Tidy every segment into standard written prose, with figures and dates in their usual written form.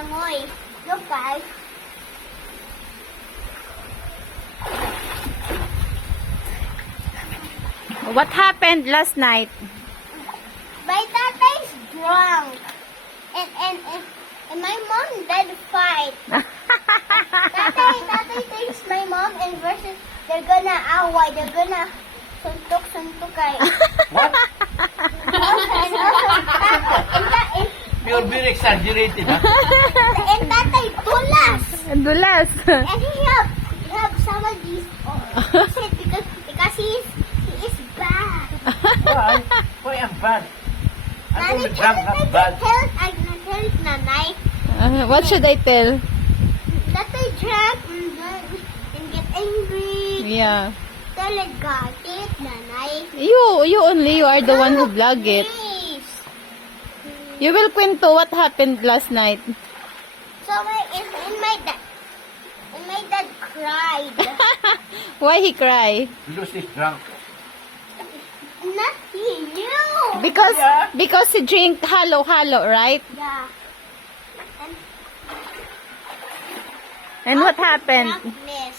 nangoy. Look, guys. What happened last night? My tata is drunk. And my mom did fight. Tatay thinks my mom and versus they're gonna away. They're gonna suntok kay. What? And You're very exaggerated, huh? tatay tulas. Dulas. And he have some of these. He said because he is bad. Why? Why I'm bad? I'm Nanay, only drunk, not bad. tell it, nanay. What should I tell? That I drank and get angry. Yeah. Tell it, God. Tell it, nanay. You are the one who vlog it. Please. You will kwento what happened last night. So my dad cried. Why he cry? Because he's drunk. Not he, you. Because he drink halo, right? Yeah. And what happened? Drunkenness.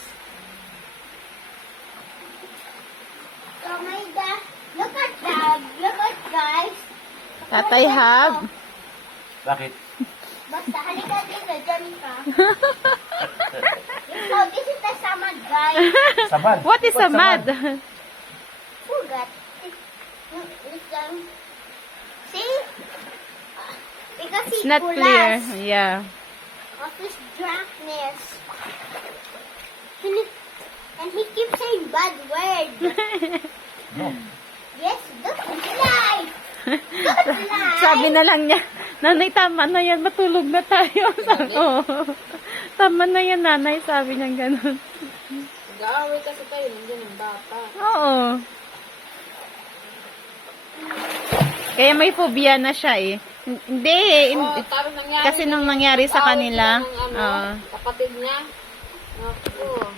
So my dad, look at guys. Tatay Hab. Bakit? Basta, halika dito, dyan ka. So, this is the samad, guys. Samad. What is a mad? Sugat. See? Because It's he not pulas clear. Yeah. of his drunkenness. And he keeps saying bad words. No. Yes, that's life. That's life. Sabi na lang niya, nanay, tama na yan, matulog na tayo. Oo. Tama na yan, nanay, sabi niya ganun. Nag-aaway kasi tayo, hindi ng bata. Oo. Kaya may phobia na siya eh. Hindi eh. Parang nangyari Kasi nung nangyari sa kanila, kapatid niya. Ako.